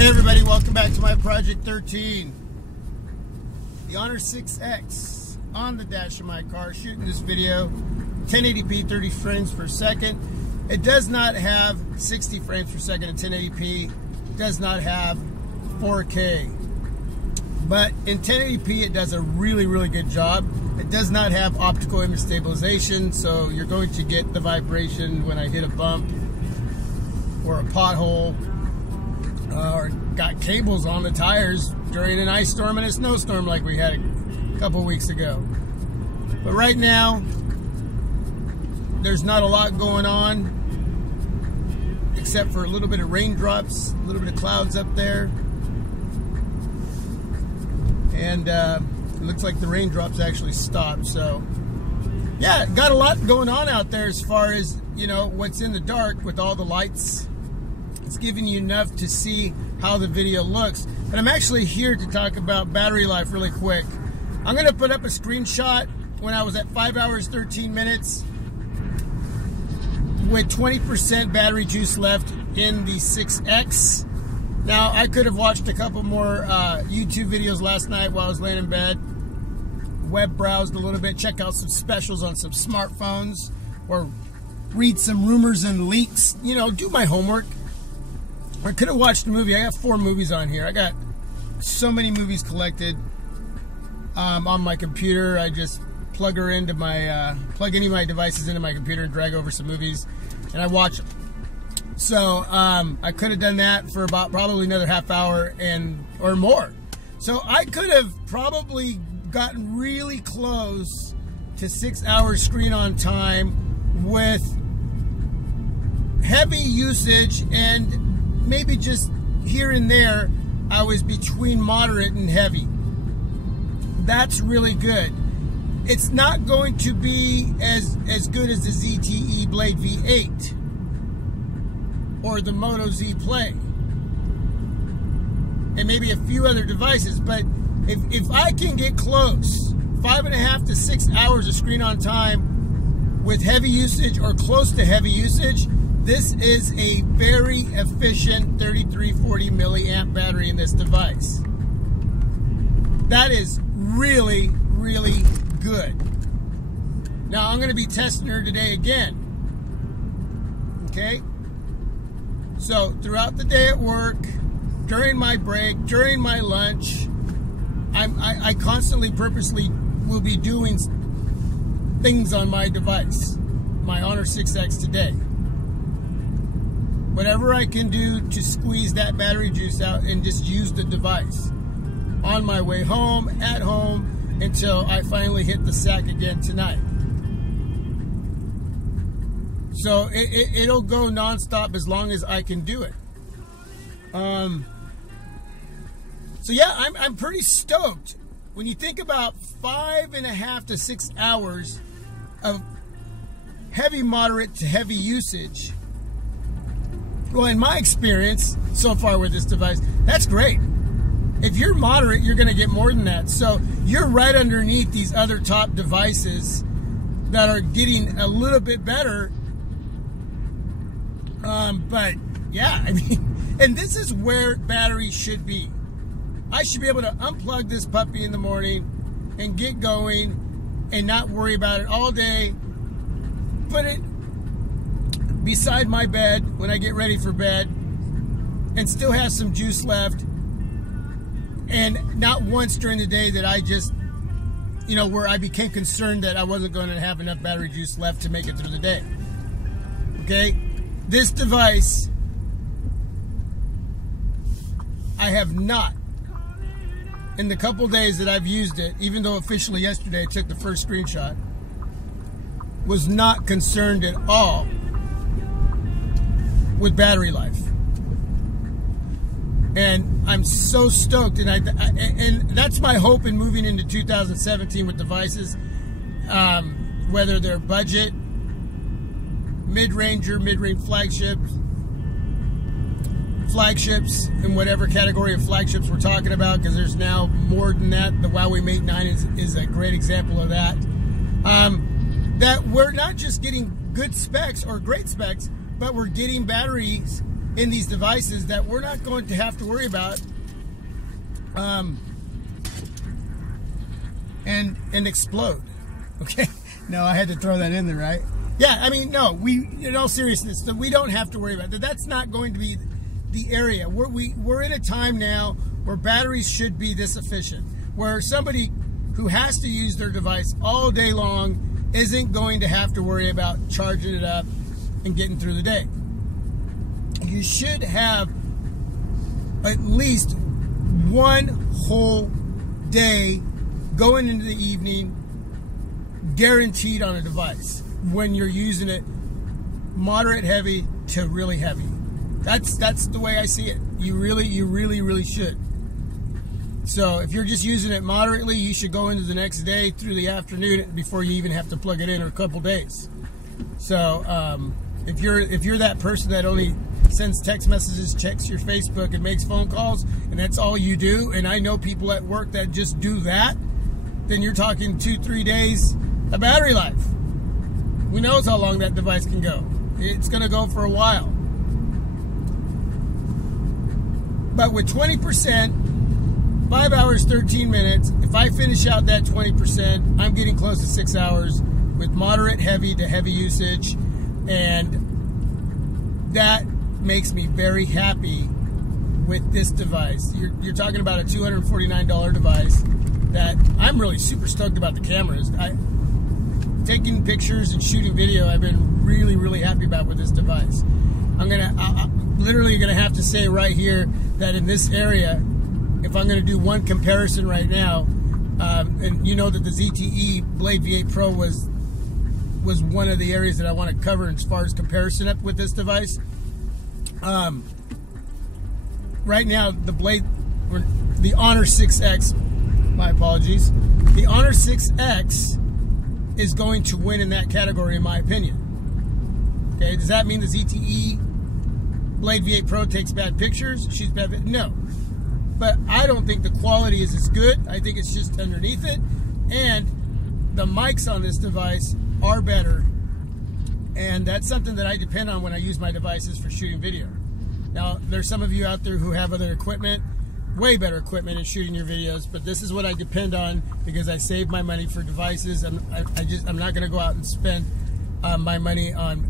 Hey everybody, welcome back to my Project 13. The Honor 6X on the dash of my car, shooting this video 1080p 30 frames per second. It does not have 60 frames per second in 1080p. It does not have 4K. But in 1080p it does a really good job. It does not have optical image stabilization, so you're going to get the vibration when I hit a bump or a pothole. Or got cables on the tires during an ice storm and a snowstorm like we had a couple weeks ago. But right now, there's not a lot going on except for a little bit of raindrops, a little bit of clouds up there. And it looks like the raindrops actually stopped. So, yeah, got a lot going on out there as far as, you know, what's in the dark with all the lights. It's giving you enough to see how the video looks. But I'm actually here to talk about battery life really quick. I'm going to put up a screenshot when I was at 5 hours 13 minutes with 20% battery juice left in the 6X. Now, I could have watched a couple more YouTube videos last night while I was laying in bed. Web browsed a little bit, check out some specials on some smartphones, or read some rumors and leaks. You know, do my homework. I could have watched a movie. I got 4 movies on here. I got so many movies collected on my computer. I just plug any of my devices into my computer and drag over some movies, and I watch them. So I could have done that for about probably another half hour or more. So I could have probably gotten really close to 6 hours screen on time with heavy usage, and maybe just here and there I was between moderate and heavy. That's really good. It's not going to be as good as the ZTE Blade V8 or the Moto Z Play and maybe a few other devices, but if I can get close, 5.5 to 6 hours of screen on time with heavy usage or close to heavy usage, this is a very efficient 3340 milliamp battery in this device. That is really good. Now I'm going to be testing her today again. Okay? So throughout the day at work, during my break, during my lunch, I constantly, purposely will be doing things on my device, my Honor 6X today. Whatever I can do to squeeze that battery juice out and just use the device on my way home, at home, until I finally hit the sack again tonight. So it'll go nonstop as long as I can do it. So yeah, I'm pretty stoked. When you think about 5.5 to 6 hours of heavy, moderate to heavy usage, well, in my experience so far with this device, that's great. If you're moderate, you're going to get more than that. So you're right underneath these other top devices that are getting a little bit better. But yeah, I mean, and this is where batteries should be. I should be able to unplug this puppy in the morning and get going and not worry about it all day. Put it beside my bed when I get ready for bed and still have some juice left, and not once during the day that I just, you know, where I became concerned that I wasn't going to have enough battery juice left to make it through the day. Okay? This device, I have not, in the couple days that I've used it, even though officially yesterday I took the first screenshot, was not concerned at all with battery life. And I'm so stoked, and that's my hope in moving into 2017 with devices, whether they're budget, mid-range flagships, in whatever category of flagships we're talking about, because there's now more than that. The Huawei Mate 9 is a great example of that. That we're not just getting good specs or great specs, but we're getting batteries in these devices that we're not going to have to worry about and explode. Okay, no, I had to throw that in there, right? Yeah, I mean, no, in all seriousness, we don't have to worry about that. That's not going to be the area. We're in a time now where batteries should be this efficient, where somebody who has to use their device all day long isn't going to have to worry about charging it up and getting through the day. You should have at least one whole day going into the evening guaranteed on a device when you're using it moderate heavy to really heavy. That's the way I see it. You really should. So if you're just using it moderately, you should go into the next day through the afternoon before you even have to plug it in, or a couple days. So if you're that person that only sends text messages, checks your Facebook, and makes phone calls, and that's all you do, and I know people at work that just do that, then you're talking 2-3 days of battery life. Who knows how long that device can go? It's going to go for a while. But with 20%, 5 hours, 13 minutes, if I finish out that 20%, I'm getting close to 6 hours with moderate heavy to heavy usage, and that makes me very happy with this device. You're talking about a $249 device that I'm really super stoked about. The cameras, taking pictures and shooting video, I've been really happy about with this device. I'm literally gonna have to say right here that in this area, if I'm gonna do one comparison right now, and you know that the ZTE Blade V8 Pro was one of the areas that I want to cover as far as comparison up with this device. Right now, the Honor 6X, my apologies, the Honor 6X is going to win in that category, in my opinion. Okay, does that mean the ZTE Blade V8 Pro takes bad pictures? Shoots bad? No. But I don't think the quality is as good. I think it's just underneath it. And the mics on this device are better. And that's something that I depend on when I use my devices for shooting video. Now, there's some of you out there who have other equipment, way better equipment in shooting your videos, but this is what I depend on because I save my money for devices. I'm not going to go out and spend my money on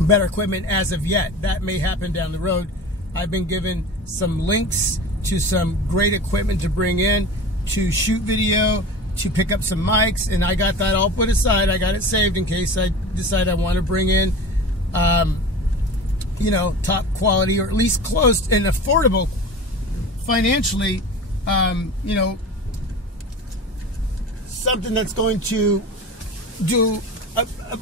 better equipment as of yet. That may happen down the road. I've been given some links to some great equipment to bring in to shoot video, to pick up some mics, and I got that all put aside. I got it saved in case I decide I want to bring in you know, top quality, or at least close and affordable financially, you know, something that's going to do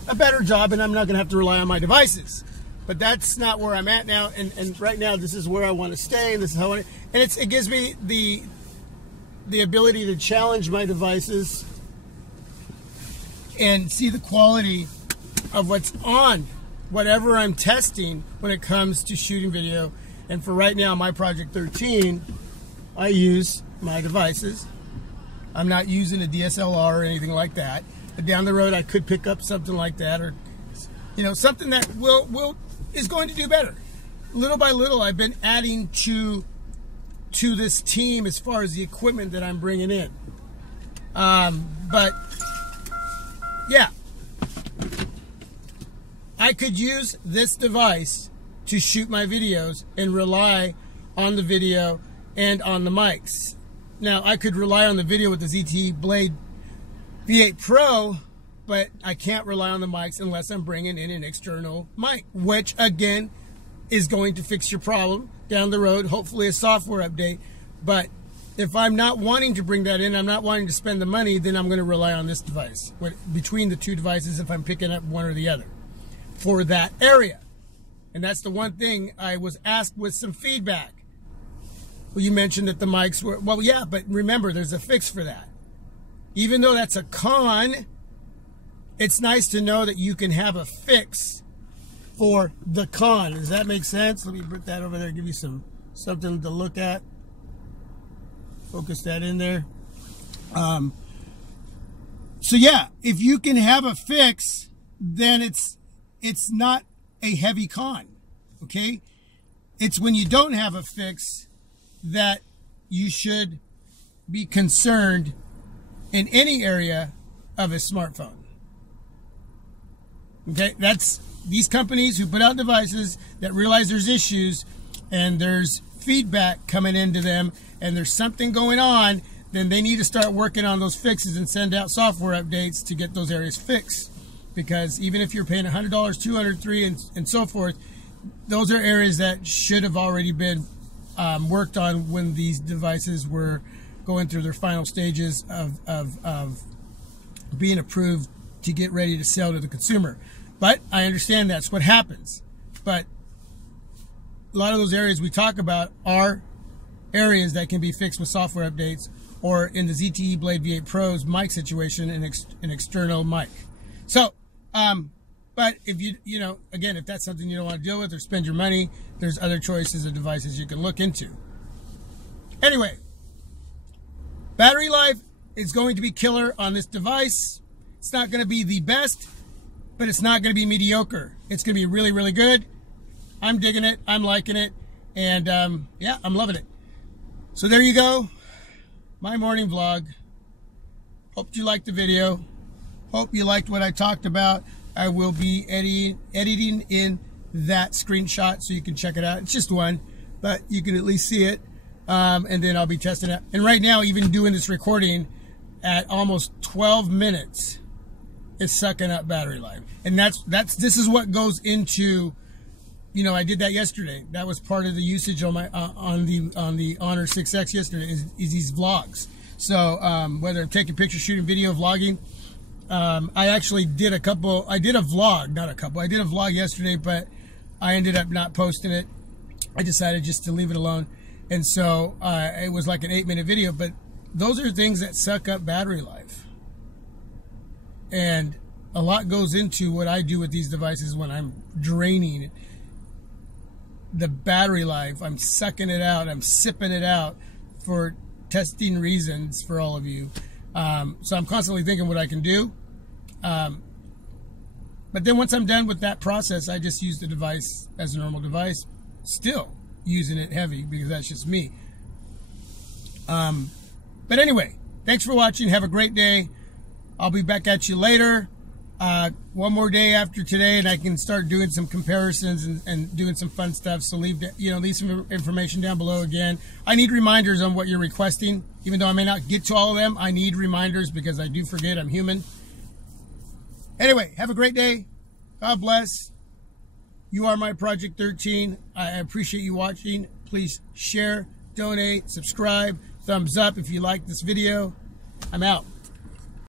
a better job, and I'm not going to have to rely on my devices. But that's not where I'm at now, and right now this is where I want to stay, and this is how I want to, and it gives me the ability to challenge my devices and see the quality of what's on whatever I'm testing when it comes to shooting video. And for right now, my Project 13, I use my devices. I'm not using a DSLR or anything like that. But down the road, I could pick up something like that, or you know, something that is going to do better. Little by little, I've been adding to this team as far as the equipment that I'm bringing in. But yeah, I could use this device to shoot my videos and rely on the video and on the mics. Now, I could rely on the video with the ZTE Blade V8 Pro, but I can't rely on the mics unless I'm bringing in an external mic, which again is going to fix your problem down the road, hopefully a software update. But if I'm not wanting to bring that in, I'm not wanting to spend the money, then I'm going to rely on this device between the two devices if I'm picking up one or the other for that area. And that's the one thing I was asked with some feedback. Well, you mentioned that the mics were, well, yeah, but remember, there's a fix for that. Even though that's a con, it's nice to know that you can have a fix for the con. Does that make sense? Let me put that over there, give you something to look at. Focus that in there. So yeah, if you can have a fix, then it's not a heavy con, okay? It's when you don't have a fix that you should be concerned in any area of a smartphone. Okay, that's these companies who put out devices that realize there's issues and there's feedback coming into them and there's something going on, then they need to start working on those fixes and send out software updates to get those areas fixed. Because even if you're paying $100, $200, $300, and so forth, those are areas that should have already been worked on when these devices were going through their final stages of being approved to get ready to sell to the consumer. But I understand that's what happens. But a lot of those areas we talk about are areas that can be fixed with software updates, or in the ZTE Blade V8 Pro's mic situation, an external mic. So, but if you know, again, if that's something you don't want to deal with or spend your money, there's other choices of devices you can look into. Anyway, battery life is going to be killer on this device. It's not going to be the best, but it's not going to be mediocre. It's going to be really, really good. I'm digging it. I'm liking it. And yeah, I'm loving it. So there you go. My morning vlog. Hope you liked the video. Hope you liked what I talked about. I will be editing in that screenshot so you can check it out. It's just one, but you can at least see it. And then I'll be testing it. And right now, even doing this recording at almost 12 minutes, it's sucking up battery life. And this is what goes into, you know, I did that yesterday. That was part of the usage on my on the Honor 6X yesterday is these vlogs. So whether I'm taking pictures, shooting video, vlogging, I actually did a couple. I did a vlog, not a couple. I did a vlog yesterday, but I ended up not posting it. I decided just to leave it alone, and so it was like an 8-minute video. But those are things that suck up battery life, and a lot goes into what I do with these devices when I'm draining the battery life. I'm sucking it out. I'm sipping it out for testing reasons for all of you. So I'm constantly thinking what I can do. But then once I'm done with that process, I just use the device as a normal device, still using it heavy because that's just me. But anyway, thanks for watching. Have a great day. I'll be back at you later. One more day after today, and I can start doing some comparisons and doing some fun stuff. So leave some information down below. Again, I need reminders on what you're requesting. Even though I may not get to all of them, I need reminders because I do forget. I'm human. Anyway, have a great day. God bless. You are my Project 13. I appreciate you watching. Please share, donate, subscribe, thumbs up if you like this video. I'm out.